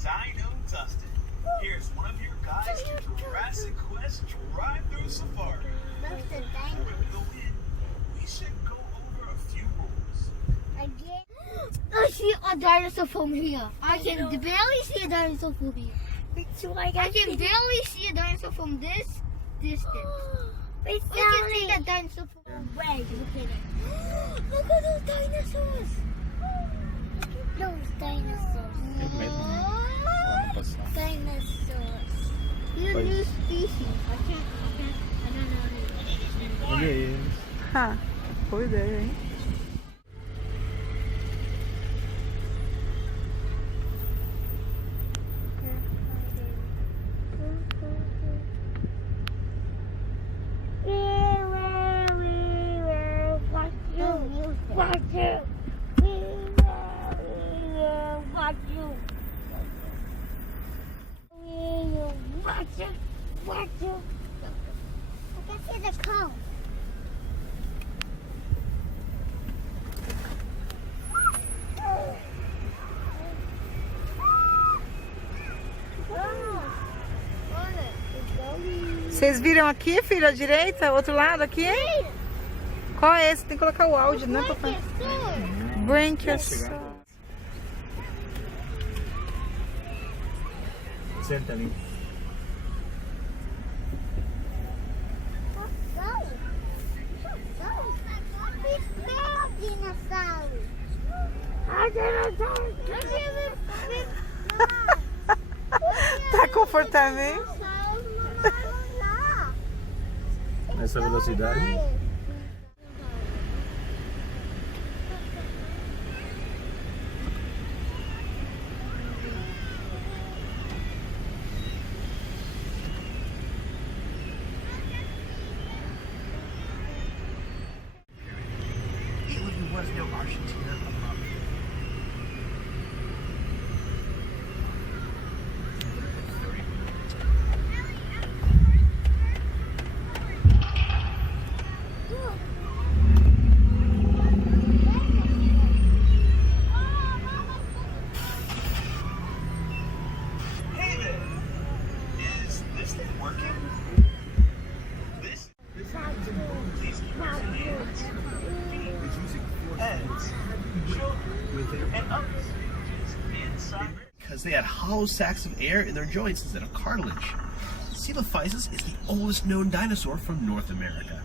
Dino Dustin. Here's one of your guides to Jurassic Quest drive-through safari. Before we go in, we should go over a few rules. I see a dinosaur from here. I can barely see a dinosaur from here. I can barely see a dinosaur from this distance. We can see the dinosaur from way. Look at it. Look at those dinosaurs. Those dinosaurs. Dinosaurs. They're a new species. I don't know. Okay. Ha, pwede eh. I can see the cone. Vocês viram aqui, filho, à direita? Outro lado aqui? Qual é esse? Tem que colocar o áudio, né, papai? Brachiosaurus. Senta ali. Tá confortável, hein? Nessa velocidade. Hey there! Is this thing working? This please keep your hands, feet, heads, children, and others inside. Because they had hollow sacks of air in their joints instead of cartilage. Coelophysis is the oldest known dinosaur from North America.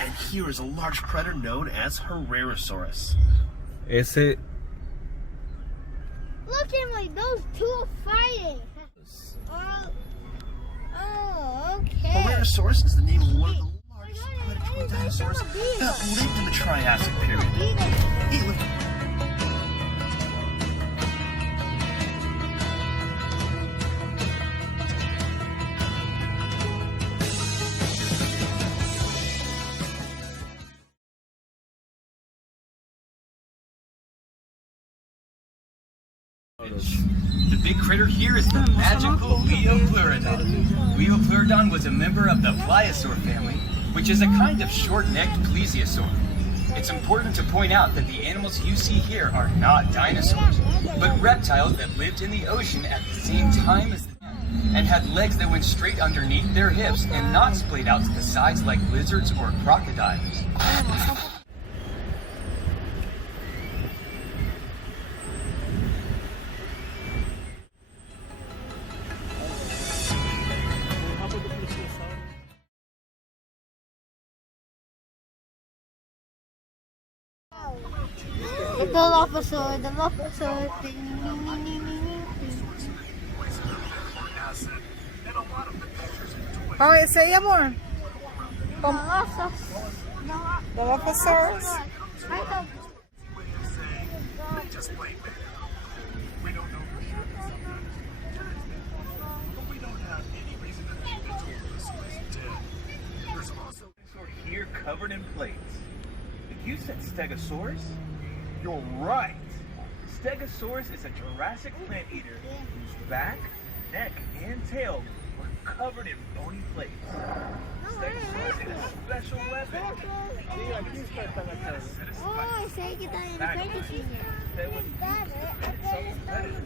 And here is a large predator known as Herrerasaurus. Ese Look at me, those two are fighting. Oh, okay. Herrerasaurus is the name of one of the largest predatory dinosaurs that lived in the Triassic period. Hey, look. The big critter here is the magical Leopleurodon. Leopleurodon was a member of the pliosaur family, which is a kind of short-necked plesiosaur. It's important to point out that the animals you see here are not dinosaurs, but reptiles that lived in the ocean at the same time as the land, and had legs that went straight underneath their hips and not splayed out to the sides like lizards or crocodiles. The Dilophosaur, Qual é esse aí, amor? Dilophosaurus. We don't know for sure that something is but we don't have any reason to think that Dilophosaurus is dead. There's also a sword here covered in plates. If you said Stegosaurus, you're right. Stegosaurus is a Jurassic plant eater whose back, neck, and tail were covered in bony plates. Stegosaurus is a special weapon. Oh, sei que tá indo perto de mim. That was used to defend itself from predators.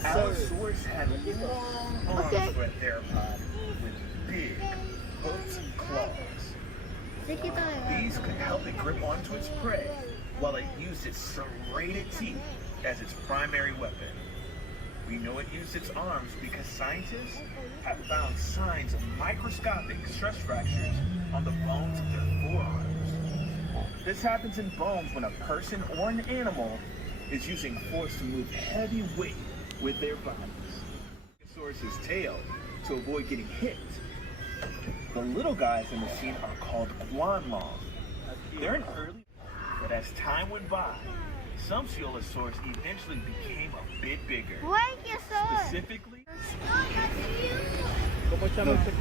Allosaurus had long arms for a theropod with big hooked claws. These could help it grip onto its prey while it used its serrated teeth as its primary weapon. We know it used its arms because scientists have found signs of microscopic stress fractures on the bones of their forearms. This happens in bones when a person or an animal is using force to move heavy weight with their bodies. Allosaurus's tail to avoid getting hit. The little guys in the scene are called guanlong. They're an early, but as time went by, some Allosaurus eventually became a bit bigger. Specifically, the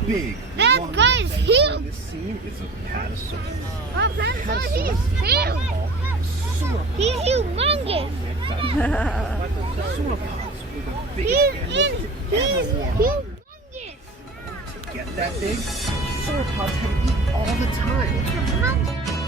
big That longest guy is dinosaur huge. in this scene is a patasaurus. He's huge. He's humongous. Sauropods were the biggest animals to ever walk. Humongous. To get that big, sauropods had to eat all the time.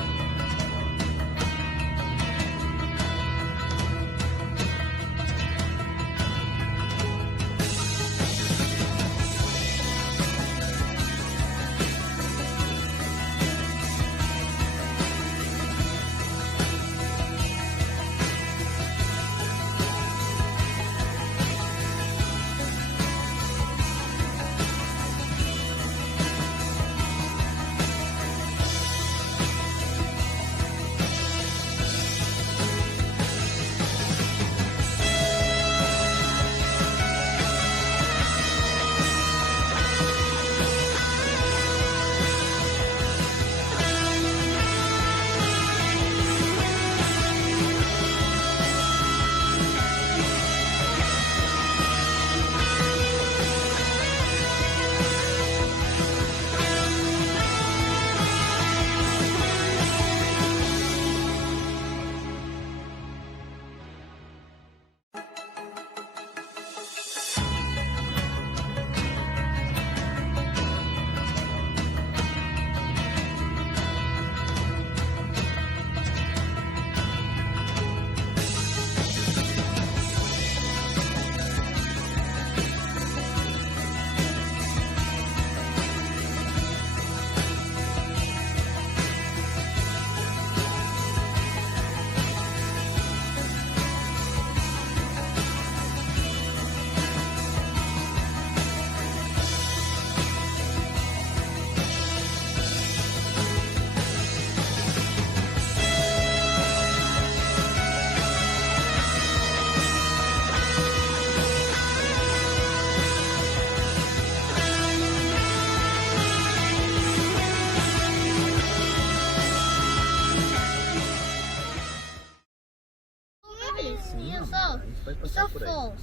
Só falso.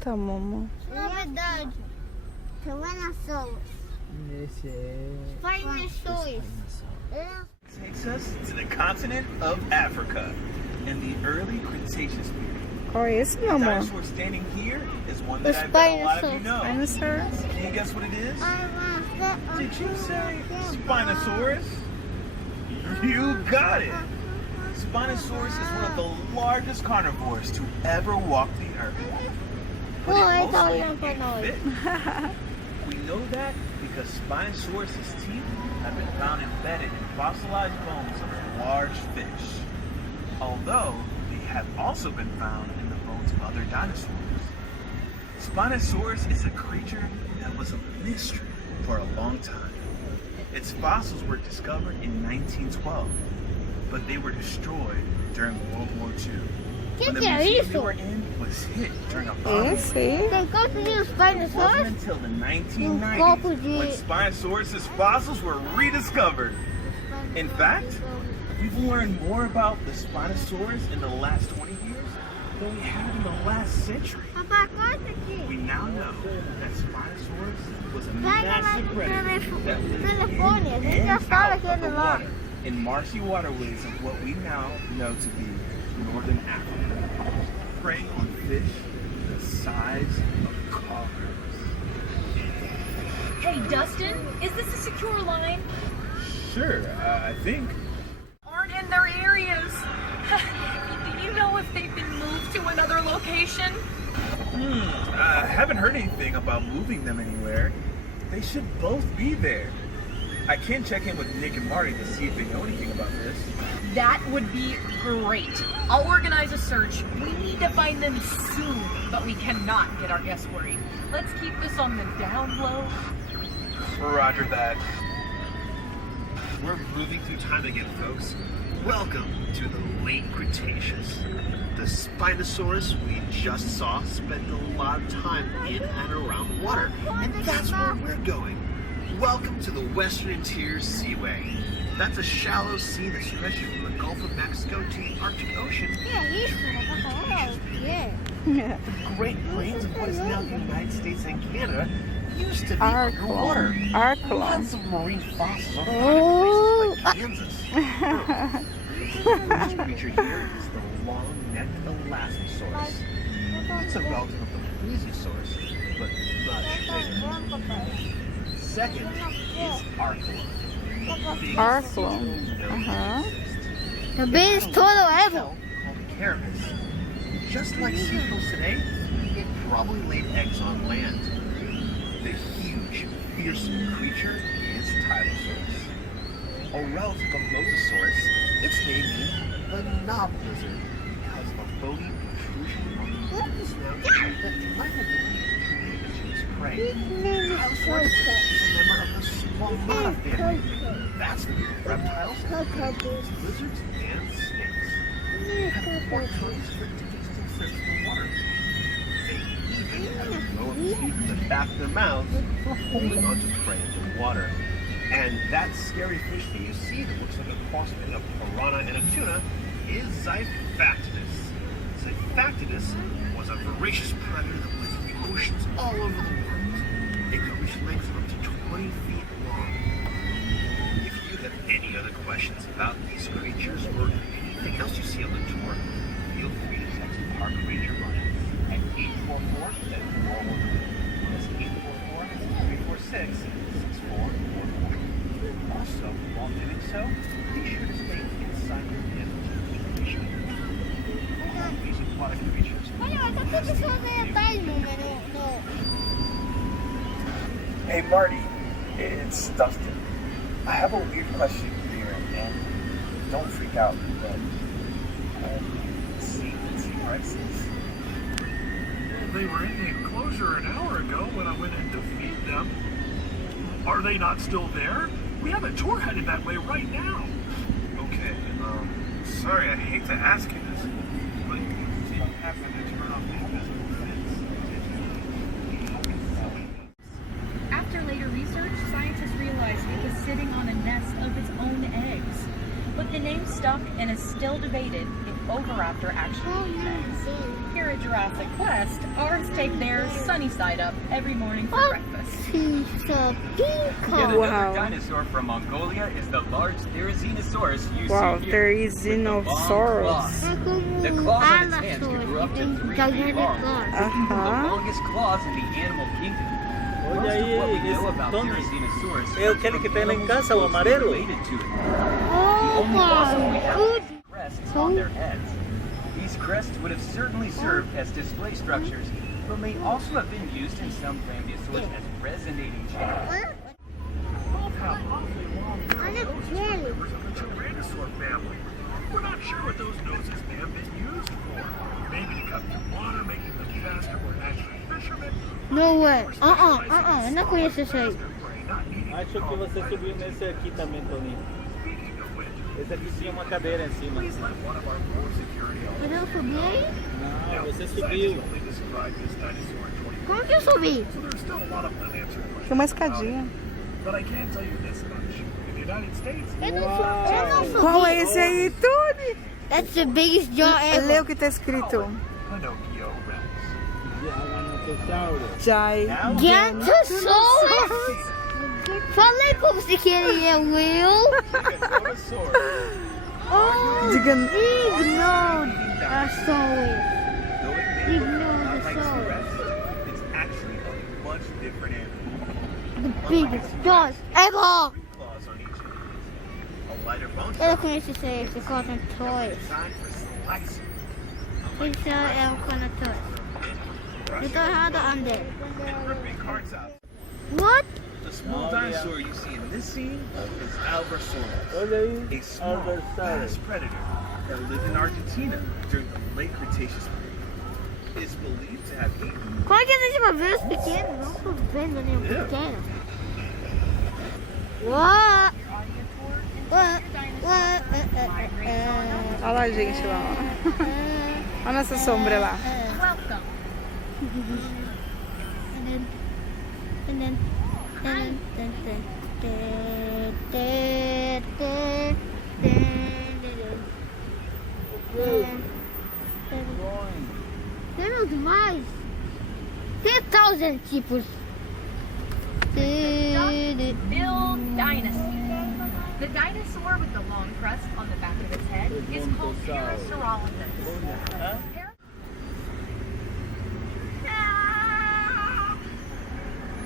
Tá, mamãe. Na verdade, Tyrannosaurus. Esse é. Spinosaurus. Takes us to the continent of Africa in the early Cretaceous period. Qual é esse, meu The amor? dinosaur standing here is one that I bet a lot of you know. Dinosaurs. Can you guess what it is? Did you say Spinosaurus? You got it! Spinosaurus is one of the largest carnivores to ever walk the earth. But Oh, I it thought mostly you were gonna ate fish. We know that because Spinosaurus's teeth have been found embedded in fossilized bones of large fish. Although they have also been found in the bones of other dinosaurs. Spinosaurus is a creature that was a mystery for a long time. Its fossils were discovered in 1912, but they were destroyed during World War II. When the museum they were in was hit during a bombing. Esse? They go to use It wasn't Spinosaurus. until the 1990s when Spinosaurus's fossils were rediscovered. In fact, we've learned more about the Spinosaurus in the last 20 years than we have in the last century. We now know that Spinosaurus was a massive predator that lived California. in They and just started out of the getting along. water in marshy waterways of what we now know to be northern Africa, preying on fish the size of cars. Hey, Dustin, is this a secure line? Sure, I think. Aren't in their areas. Do you know if they've been moved to another location? haven't heard anything about moving them anywhere. They should both be there. I can check in with Nick and Marty to see if they know anything about this. That would be great. I'll organize a search. We need to find them soon, but we cannot get our guests worried. Let's keep this on the down low. Roger that. We're moving through time again, folks. Welcome to the late Cretaceous. The Spinosaurus we just saw spent a lot of time in and around water, and that's where we're going. Welcome to the Western Interior Seaway. That's a shallow sea that stretches from the Gulf of Mexico to the Arctic Ocean. Yeah. The Great Plains of what is now the United States and Canada used to be underwater. Lots of marine fossils on places like Kansas. This creature here is the long-necked Elasmosaurus. It's a relative of the Plesiosaurus, but much bigger. Second is Archelon. Archelon. The biggest turtle ever. Called Carapace. Just like seals today, it probably laid eggs on land. The huge, fearsome creature is Tylosaurus. A relative of Mosasaurus, its name means the knob lizard because of a bony protrusion on the end of the snout that might have been used to lead to its prey. Tylosaurus is a member of the Squamata family. That's the group of reptiles, lizards, and snakes. They have 4 tongues for tasting sips from water. They even have lower teeth in the back of their mouths for holding onto prey in the water. And that scary fish that you see that looks like a cross between a piranha and a tuna is Xiphactinus. Xiphactinus was a voracious predator that lives in the oceans all over the world. It could reach lengths of up to 20 feet long. If you have any other questions about these creatures or anything else you see on the tour, feel free to text Park Ranger Ryan at 844-411. That's 844-346-6444. Also, while doing so, be sure to stay inside your vehicle to keep these aquatic creatures. Hey Marty, it's Dustin. I have a weird question for you, and don't freak out, but sea prices. They were in the enclosure an hour ago when I went in to feed them. Are they not still there? We have a tour headed that way right now. Okay, sorry, I hate to ask you this, but you have to turn off the invisible fence. After later research, scientists realized it was sitting on a nest of its own eggs. But the name stuck and is still debated if Oviraptor actually eats eggs. Here at Jurassic Quest, ours take their sunny side up every morning for breakfast. Yet another dinosaur from Mongolia is the large Therizinosaurus you see here. Therizinosaurus. The claws on its hands can grow up to 3 feet long. The longest claws in the animal kingdom. Most of what we know about Therizinosaurus É aquele que tem lá em casa, o amarelo? related to it. The only fossil we have is crests on their heads. These crests would have certainly served as display structures, but may also have been used in some Gramdiosaurs as resonating chambers. Both have awfully long noses for members of the Tyrannosaur family. We're not sure what those noses may have been used for. Maybe to cut through water, making them faster or naturally fishermen. No way. Eu não conheço esse aí. Acho que você subiu nesse aqui também, Toninho. Esse aqui tinha uma cadeira em cima. Eu não subi aí? Não, você subiu. Como que eu subi? Tem uma escadinha. But I can tell you this much. In the United States, Eu não subi. Qual é esse aí, Tony? That's the biggest jaw Lê ever. o que tá escrito. Pinocchio Rex. Gigantosaurus? Falei pra você que ele é Will. Diga. Ignosaurus. It's actually a much different animal. The biggest jaws ever. Claws on each end. A lighter bone Eu não conheço esse aí, esse Cotton Toys. designed for slicing. Esse é o Cotton Toys. A Ito hada ande. and ripping hearts out. What? The small dinosaur you see in this scene is Albersaurus, Olha aí, a small, Albersaurus. fast predator that lived in Argentina during the late Cretaceous period. It's believed to have eaten. Como é que existe uma vez pequena? Não tô vendo nenhum Yeah. pequeno. What? What? Olha lá a gente lá. Ó. Olha nossa sombra lá. Welcome. Temos mais 10,000 tipos. Bill Dynasty. The dinosaur with the long crest on the back of its head is called Parasaurolophus.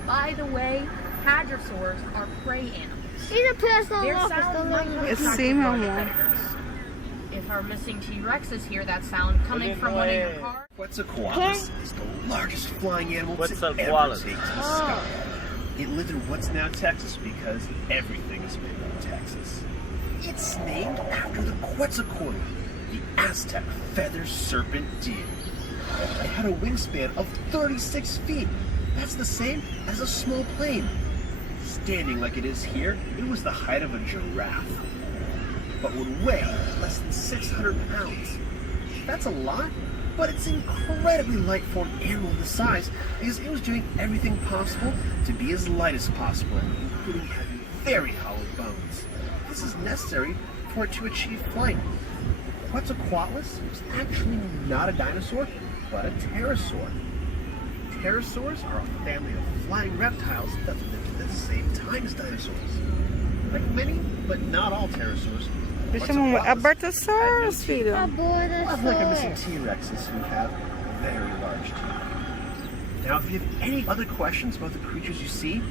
By the way, hadrosaurs are prey animals. E a pessoa Their louca sound está might olhando. have Esse attracted sim, meu large amor. predators. If our missing T-Rexes hear that sound coming from one of your cars, Quetzalcoatlus is the largest flying animal to ever Quetzalcoatlus. take to the sky. It lived in what's now Texas because everything is made in Texas. It's named after the Quetzalcoatl, the Aztec feather serpent deer. It had a wingspan of 36 feet. That's the same as a small plane. Standing like it is here, it was the height of a giraffe, but would weigh less than 600 pounds. That's a lot, but it's incredibly light for an animal this size because it was doing everything possible to be as light as possible, including having very hollow bones. This is necessary for it to achieve flight. Quetzalcoatlus was actually not a dinosaur, but a pterosaur. Pterosaurs are a family of flying reptiles that lived at the same time as dinosaurs. Like many, but not all pterosaurs, Eles chamam Albertosaurus, filho. unlike our missing T-Rexes who have very large teeth. Now, if you have any other questions about the creatures you see,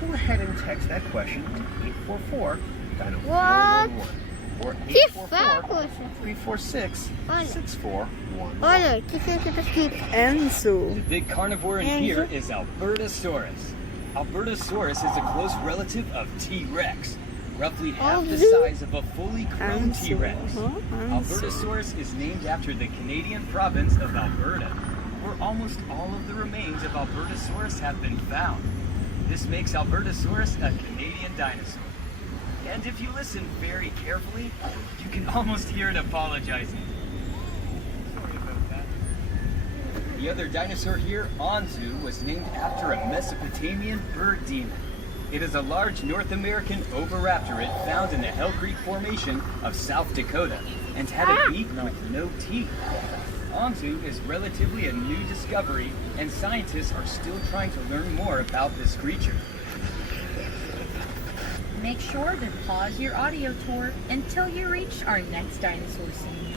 go ahead and text that question to 844 Dino 411 or Que faco! 846-6411. Olha, que fica aqui. Enzo. The big carnivore in here is Albertosaurus. Albertosaurus is a close relative of T-Rex, roughly half the size of a fully grown Enzo. T-Rex. Enzo. Albertosaurus is named after the Canadian province of Alberta, where almost all of the remains of Albertosaurus have been found. This makes Albertosaurus a Canadian dinosaur. And if you listen very carefully, you can almost hear it apologizing. Sorry about that. The other dinosaur here, Anzu, was named after a Mesopotamian bird demon. It is a large North American oviraptorid found in the Hell Creek Formation of South Dakota and had a beak with no teeth. Anzu is relatively a new discovery, and scientists are still trying to learn more about this creature. make sure to pause your audio tour until you reach our next dinosaur scene.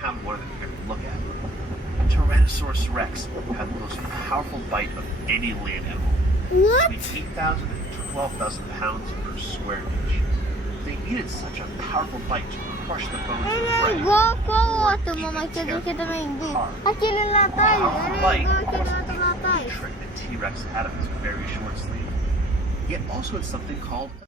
have one of them here to look at. Tyrannosaurus rex had the most powerful bite of any land animal. What? Between 8,000 and 12,000 pounds per square inch. They needed such a powerful bite to crush the bones of the prey. Ito mama kita main din. Kinulatay. Trick the T-Rex had of his very short sleeve. He also had something called